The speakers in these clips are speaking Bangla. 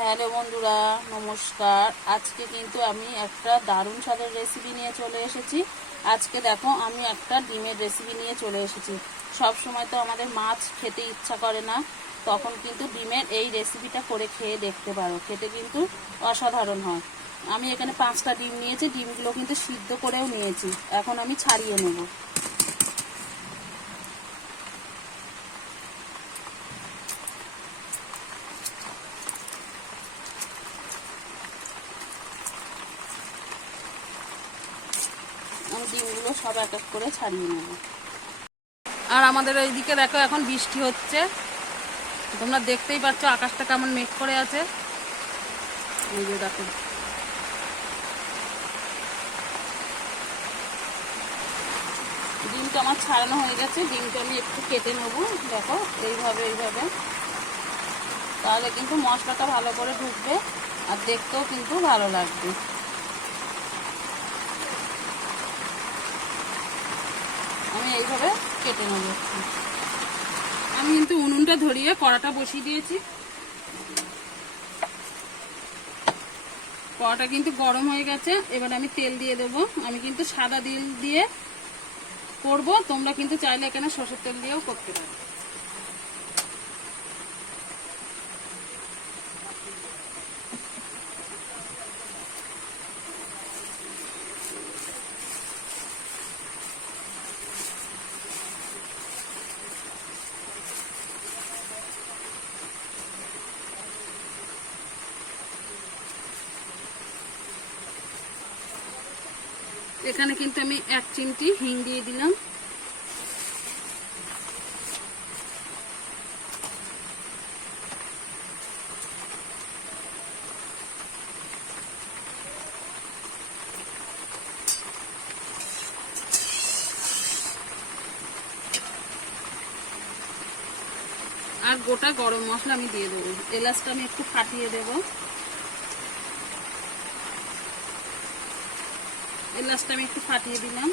হ্যালো বন্ধুরা, নমস্কার। আজকে কিন্তু আমি একটা দারুণ স্বাদের রেসিপি নিয়ে চলে এসেছি। আজকে দেখো, আমি একটা ডিমের রেসিপি নিয়ে চলে এসেছি। সব সময় তো আমাদের মাছ খেতে ইচ্ছা করে না, তখন কিন্তু ডিমের এই রেসিপিটা করে খেয়ে দেখতে পারো। খেতে কিন্তু অসাধারণ হয়। আমি এখানে পাঁচটা ডিম নিয়েছি, ডিমগুলো কিন্তু সিদ্ধ করেও নিয়েছি। এখন আমি ছাড়িয়ে নেব। ডিমগুলো সব এক এক করে ছাড়িয়ে নেব। আর আমাদের এইদিকে দেখো এখন বৃষ্টি হচ্ছে। তোমরা দেখতেই পাচ্ছ আকাশটা কেমন মেঘ করে আছে। এই যে দেখো। ডিমটা আমার ছাড়ানো হয়ে গেছে ডিমটা আমি একটু কেটে নেব। দেখো এইভাবে এইভাবে। তাহলে কিন্তু মশলাটা ভালো করে ঢুকবে আর দেখতেও কিন্তু ভালো লাগবে। আমি এইভাবে কেটে নেব। আমি কিন্তু উনুনটা ধরিয়ে কড়াটা বসিয়ে দিয়েছি। কড়াটা কিন্তু গরম হয়ে গেছে, এবার আমি তেল দিয়ে দেবো। আমি কিন্তু সাদা তেল দিয়ে করব, তোমরা কিন্তু চাইলে এখানে সরষের তেল দিয়েও করতে পারো। এখানে কিন্তু আমি এক চিমটি হিং দিয়ে দিলাম। আর গোটা গরম মশলা আমি দিয়ে দেবো। এলাচটা আমি একটু ফাটিয়ে দেবো। এলাচটা আমি একটু ফাটিয়ে দিলাম।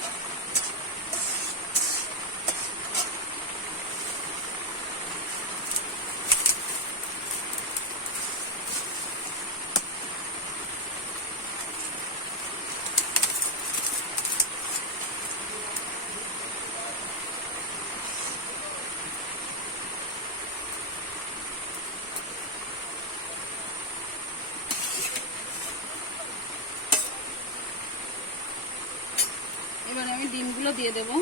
এবার আমি ডিমগুলো দিয়ে দেবো।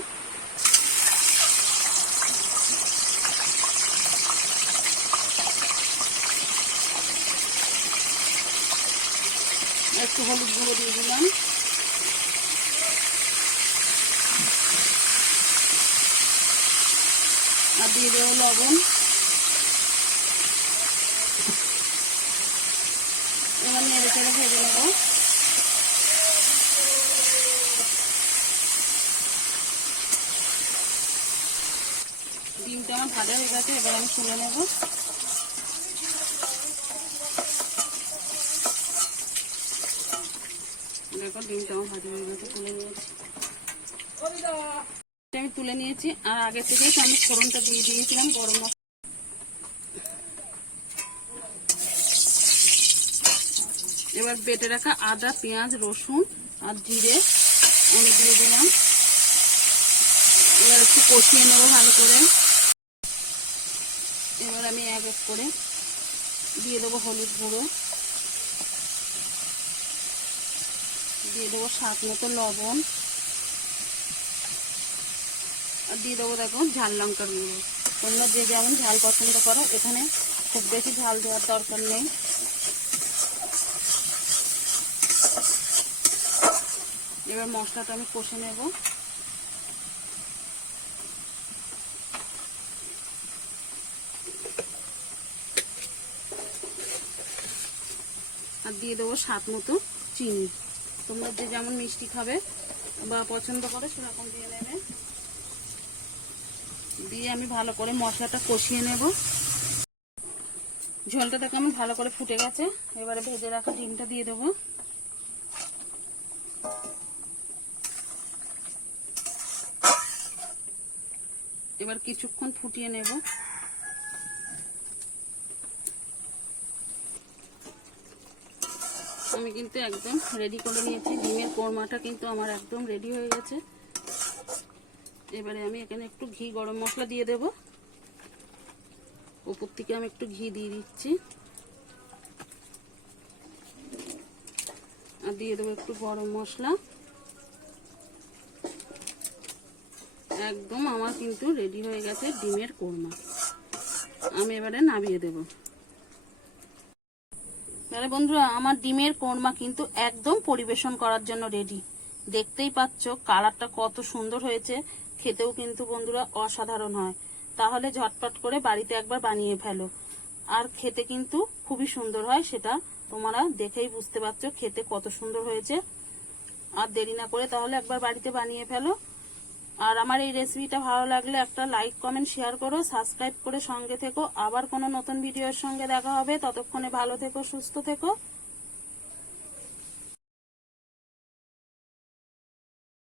একটু হলুদ গুঁড়ো দিয়ে দিলাম। আর দিয়ে দেবো লবণ। এবার নেড়ে চেড়ে ভেজে নেব। ডিমটা আমার ভাজা হয়ে গেছে, এবার আমি তুলে নেব। ডিমটা আমার হয়ে গেছে, তুলে আমি তুলে নিয়েছি, আর আমি ফোড়নটা দিয়ে দিয়েছিলাম, গরম মশলা। এবার বেটে রাখা আদা, পেঁয়াজ, রসুন আর জিরে আমি দিয়ে দিলাম। এবার একটু কষিয়ে নেব ভালো করে। আমি এক এক করে দিয়ে দেবো হলুদ গুঁড়ো। দিয়ে দেবো স্বাদ মতো লবণ। আর দিয়ে দেবো দেখো ঝাল লঙ্কার গুঁড়ো। তোমরা যে যেমন ঝাল পছন্দ করো, এখানে খুব বেশি ঝাল দেওয়ার দরকার নেই। এবার মশলাটা আমি কষে নেব। দিয়ে দেবো স্বাদ মতো চিনি। তোমরা যে যেমন মিষ্টি খাবে বা পছন্দ করে, সেরকম দিয়ে নেবে। দিয়ে আমি ভালো করে মশলাটা কষিয়ে নেব। ঝোলটা দেখো আমি ভালো করে ফুটে গেছে। এবারে ভেজে রাখা ডিমটা দিয়ে দেবো। এবার কিছুক্ষণ ফুটিয়ে নেব। আমি কিন্তু একদম রেডি করে নিয়েছি। ডিমের কোরমাটা কিন্তু আমার একদম রেডি হয়ে গেছে। এবারে আমি এখানে একটু ঘি, গরম মশলা দিয়ে দেব। উপর থেকে আমি একটু ঘি দিয়ে দিচ্ছি। আর দিয়ে দেবো একটু গরম মশলা। একদম আমার কিন্তু রেডি হয়ে গেছে ডিমের কোরমা। আমি এবারে নামিয়ে দেব। তাহলে বন্ধুরা, আমার ডিমের কোরমা কিন্তু একদম পরিবেশন করার জন্য রেডি দেখতেই পাচ্ছ, কালারটা কত সুন্দর হয়েছে। খেতেও কিন্তু বন্ধুরা অসাধারণ হয়। তাহলে ঝটপট করে বাড়িতে একবার বানিয়ে ফেলো। আর খেতে কিন্তু খুবই সুন্দর হয় সেটা তোমরা দেখেই বুঝতে পারছ, খেতে কত সুন্দর হয়েছে। আর দেরি না করে তাহলে একবার বাড়িতে বানিয়ে ফেলো। আর আমার এই রেসিপিটা ভালো লাগলে একটা লাইক কমেন্ট শেয়ার করো সাবস্ক্রাইব করে সঙ্গে থেকো। আবার কোনো নতুন ভিডিওর সঙ্গে দেখা হবে। ততক্ষণে ভালো থেকো, সুস্থ থেকো।